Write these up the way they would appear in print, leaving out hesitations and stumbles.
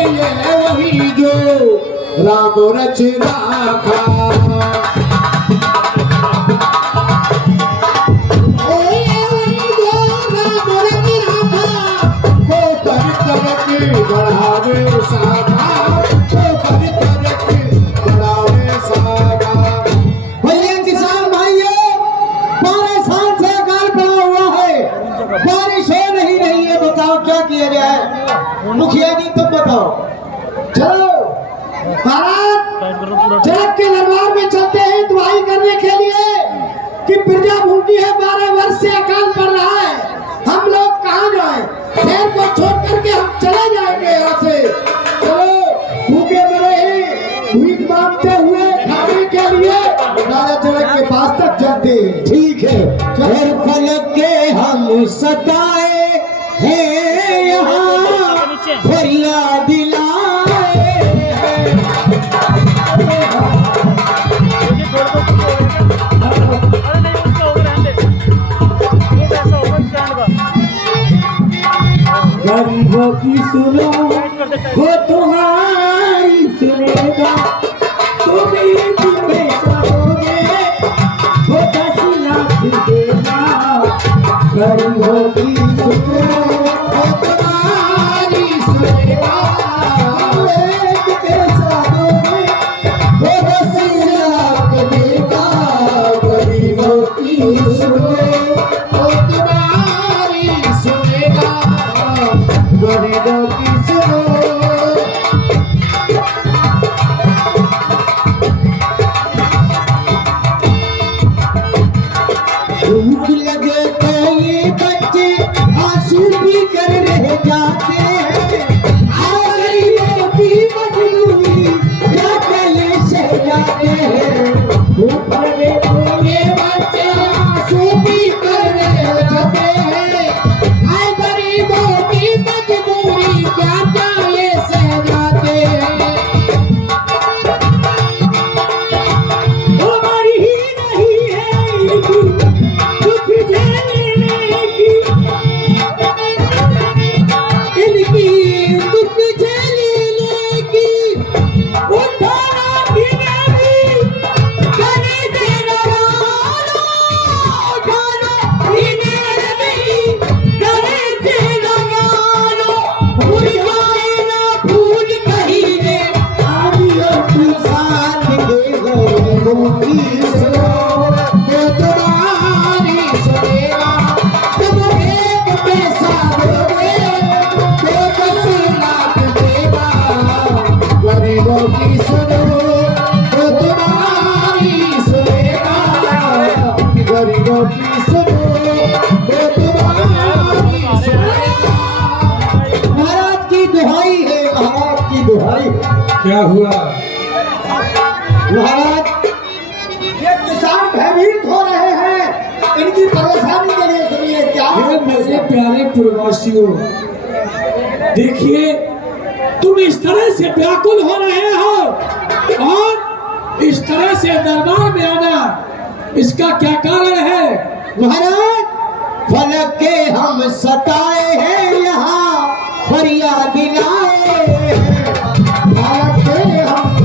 ये वही जो राम रच राखा। ये वही जो राम रच राखा, को कर तरक्की बढ़ावे सागा, को कर तरक्की बढ़ावे सागा। भैया किसान भाइयों, 12 साल से अकाल पड़ा हुआ है, बारिश हो नहीं रही है, बताओ क्या किया जाए? मुखिया जी तुम बताओ। चलो महाराज जनक के दरबार में चलते हैं दुआई करने के लिए कि प्रजा भूखी है, 12 वर्ष से अकाल पड़ रहा है, हम लोग कहाँ जाएं? शहर को छोड़ करके हम चले जाएंगे यहाँ से। चलो भूखे मरे ही भूख मांगते हुए खाने के लिए राजा जनक के पास तक चलते हैं। ठीक है। और फलक के हम सताए हैं यहाँ, फरियाद दिलाए हैं। गरीबों की सुनो वो तुम्हारी सुनेगा, तुम्हें पैसा दोगे वो 10 लाख देगा। गरीबों की सुनो वो तुम्हारी सुनेगा, पैसा दोगे वो 10 लाख देगा। गरीबों की सुनो वो तुम्हारी सुनेगा, गरीबों की सुनो। भूख लगे तो ये बच्चे आंसू पी कर रह जाते हैं, और गरीबों की मजबूरी क्या गले से जाते हैं। भूख लगे तो ये बच्चे आंसू पी कर रह जाते हैं, और गरीबों की मजबूरी क्या गले से जाते हैं। हमारी ही नहीं है इनकी दुख झेलने की, इनकी दुख झेलने की उठाना गिने भी करे देना मानो, उठाना गिने भी करे देना मानो। भूल जाए ना भूल कहीं रे, आदियों की साथ के गरीबों की सुनो वो तुम्हारी सुनेगा। तुम एक पैसा दोगे तो 10 लाख देगा। गरीबों की सुनो वो तुम्हारी सुनेगा, गरीबों की सुनो वो तुम्हारी सुनेगा। महाराज की दुहाई है, महाराज की दुहाई। क्या हुआ महाराज? ये किसान भयभीत हो रहे हैं, इनकी परेशानी के लिए सुनिए क्या। मेरे प्यारे प्रवासियों, देखिए तुम इस तरह से व्याकुल हो रहे हो और इस तरह से दरबार में आना, इसका क्या कारण है? महाराज फलक के हम सताए हैं यहाँ, फरियाद दिलाए हैं। फलक के हम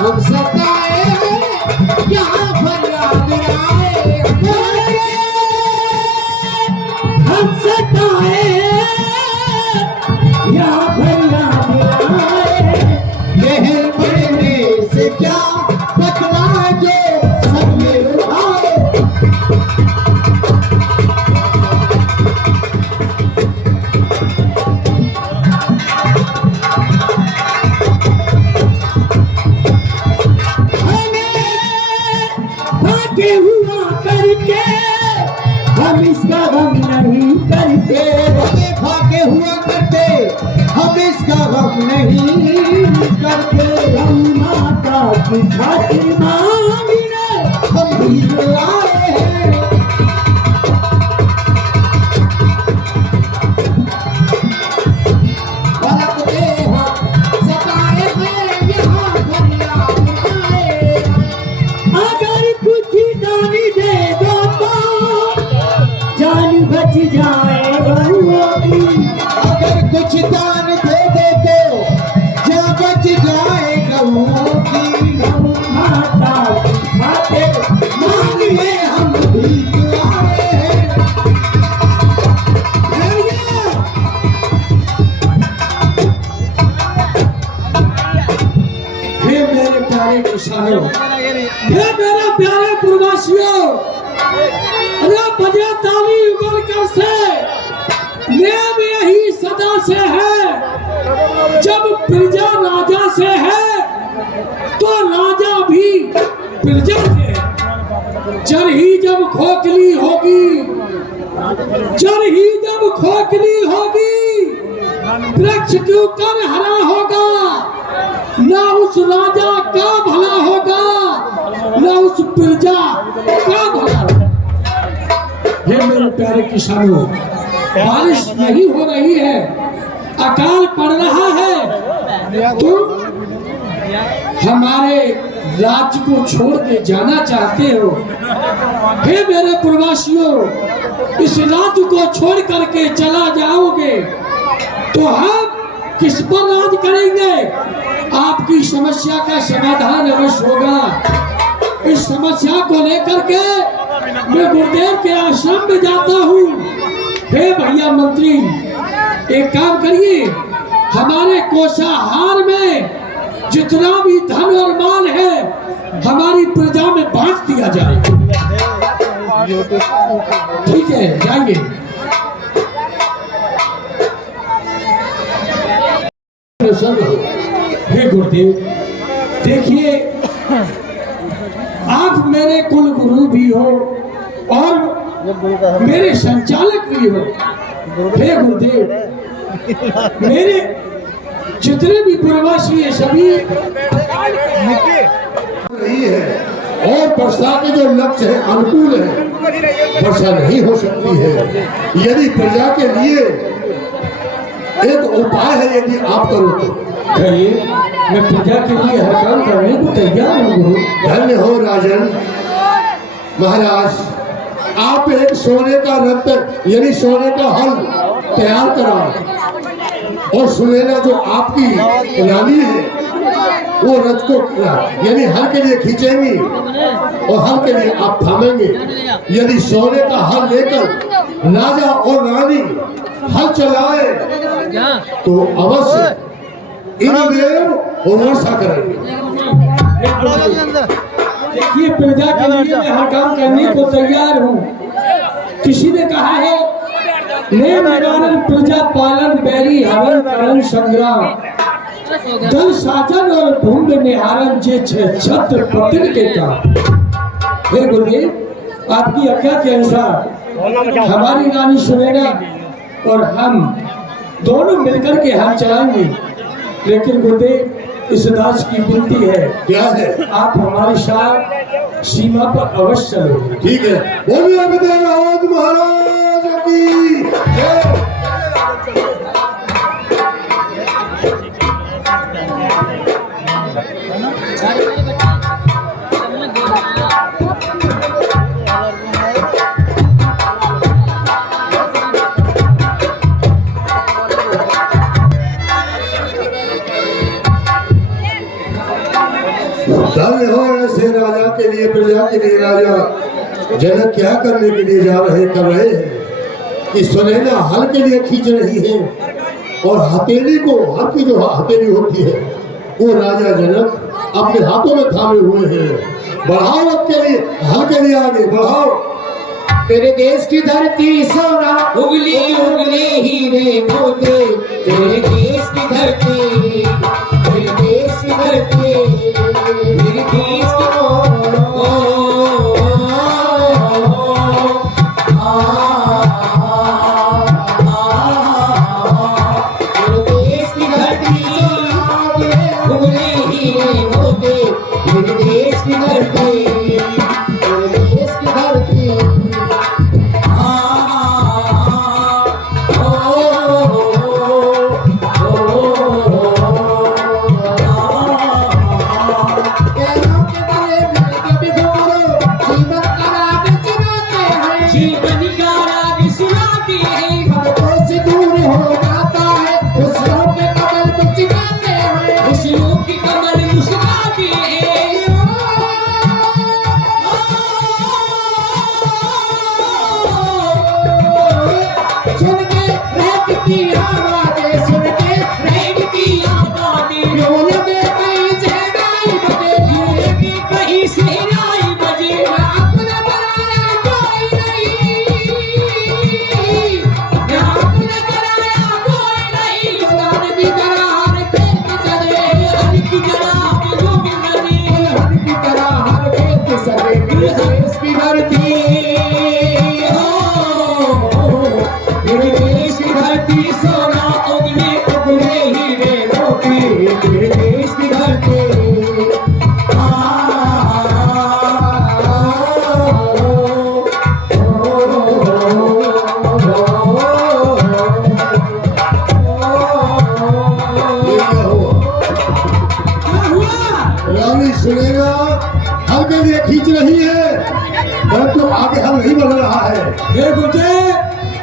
हम सताए हैं यहाँ, फरियाद दिलाए हैं। हम सताए हैं यहाँ, फरियाद दिलाए हैं। महल बढ़ने से क्या पकड़ा जो सब में उठाए। हुआ करके हम इसका गम नहीं करते, हमें फाके हुआ करते हम इसका गम नहीं करते। हम माता की खातिर मांगने हम भी आए हैं। बच जाए गहुओं की। अगर कुछ दान दे दे तो जा बच जाए गहुओं की। गऊ माता खाते मांगिए हम भीख आए हैं। हे मेरे प्यारे किसानों, हे मेरे प्यारे प्रवासियों, अरे बजे ताली उगल कर से नेम यही सदा से है। जब प्रजा राजा से है तो राजा भी प्रजा से है। जड़ ही जब खोखली होगी, जड़ ही जब खोखली होगी, वृक्ष क्यों कर हरा होगा। ना उस राजा का भला होगा, ना उस प्रजा का भला होगा। हे मेरे प्यारे किसानों, बारिश नहीं हो रही है, अकाल पड़ रहा है, तुम हमारे राज्य को छोड़ के जाना चाहते हो। हे मेरे प्रवासियों, इस राज्य को छोड़ करके चला जाओगे तो हम किस पर राज करेंगे। आपकी समस्या का समाधान अवश्य होगा। इस समस्या को लेकर के मैं गुरुदेव के आश्रम में जाता हूँ। हे भैया मंत्री, एक काम करिए, हमारे कोषाहार में जितना भी धन और माल है हमारी प्रजा में बांट दिया जाए। ठीक है, जाइए। हे गुरुदेव, देखिए आप मेरे कुल गुरु भी हो और मेरे संचालक भी हो। हे गुरुदेव, मेरे जितने भी प्रवासी है सभी नहीं है और वर्षा के जो लक्ष्य है अनुकूल है, वर्षा नहीं हो सकती है। यदि प्रजा के लिए एक उपाय है, यदि आप करो तो कहिए। मैं प्रजा के लिए हर काम करने को तैयार हूँ गुरु। धन्य हो राजन। महाराज, आप एक सोने का रथ यानी सोने का हल तैयार कराओ और सुनैना जो आपकी रानी है वो रथ को यानी हल के लिए खींचेंगी और हल के लिए आप थामेंगे। यदि सोने का हल लेकर राजा और रानी हल चलाए तो अवश्य इंद्रदेव और वर्षा करेंगे। देखिए, प्रजा के लिए मैं हर काम करने को तैयार हूँ। किसी ने कहा है, नेम निवारण प्रजा पालन बैरी हवन करण संग्राम, दल साजन और भूमि निहारन जे छत्र पतिन के काम। हे गुरुदेव, आपकी आज्ञा के अनुसार हमारी रानी सुनैना और हम दोनों मिलकर के हाथ चलाएंगे। लेकिन गुरुदेव, इस दास की विनती है, क्या है? आप हमारे साथ सीमा पर अवश्य चलो। ठीक है, बोलिए विद्याराज महाराज की जय। धन्य हो ऐसे राजा के लिए, प्रजा के लिए। राजा जनक क्या करने के लिए कर रहे हैं कि सुनैना हल के लिए खींच रही है और हथेली को, हल की जो हथेली होती है वो राजा जनक अपने हाथों में थामे हुए हैं। बढ़ाओ आपके लिए, हल के लिए आगे बढ़ाओ। तेरे देश की धरती सोना उगली उगली हीरे मोती, तेरे देश की धरती, तेरे देश की धरती, मेरे देश की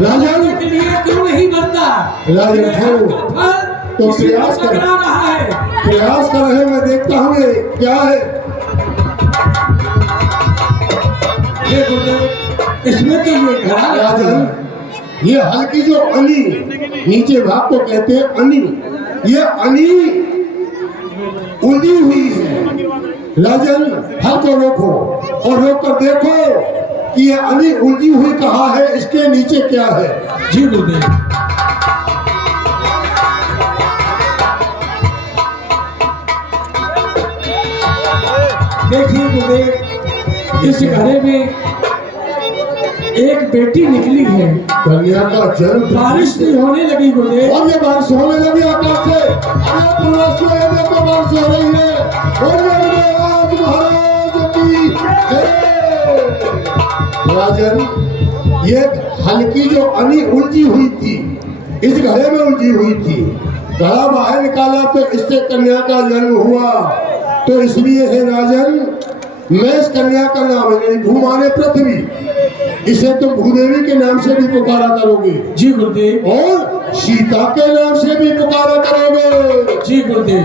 राजन के लिए क्यों नहीं बनता? राजन ठहरो, तो इसी को प्रयास कर पकड़ा रहा है। प्रयास कर रहे हैं, मैं देखता हूँ ये क्या है। ये गुरुदेव, इसमें तो ये घड़ा राजन ये हल्की जो अनी नीचे भाग को कहते हैं अनी, ये अनी उलझी हुई है। राजन हल को रोको और रोक कर देखो कि ये अनी उलझी हुई कहाँ है, इसके नीचे क्या है। जी गुरुदेव। देखिए गुरुदेव, इस घड़े में एक बेटी निकली है। कन्या का जन्म बारिश भी होने लगी गुरुदेव। और ये बारिश होने लगी आकाश से। अरे प्रवासियों, ये देखो बारिश हो रही है। और ये आज महाराज की जय। राजन ये हल्की जो अनी उलझी हुई थी, इस घड़े में उलझी हुई थी, घड़ा बाहर निकाला तो इससे कन्या का जन्म हुआ। तो इसलिए है राजन, मैं इस कन्या का नाम है भूमाने पृथ्वी, इसे तुम भूदेवी के नाम से भी पुकारा करोगे। जी गुरुदेव। और सीता के नाम से भी पुकारा करोगे। जी गुरुदेव।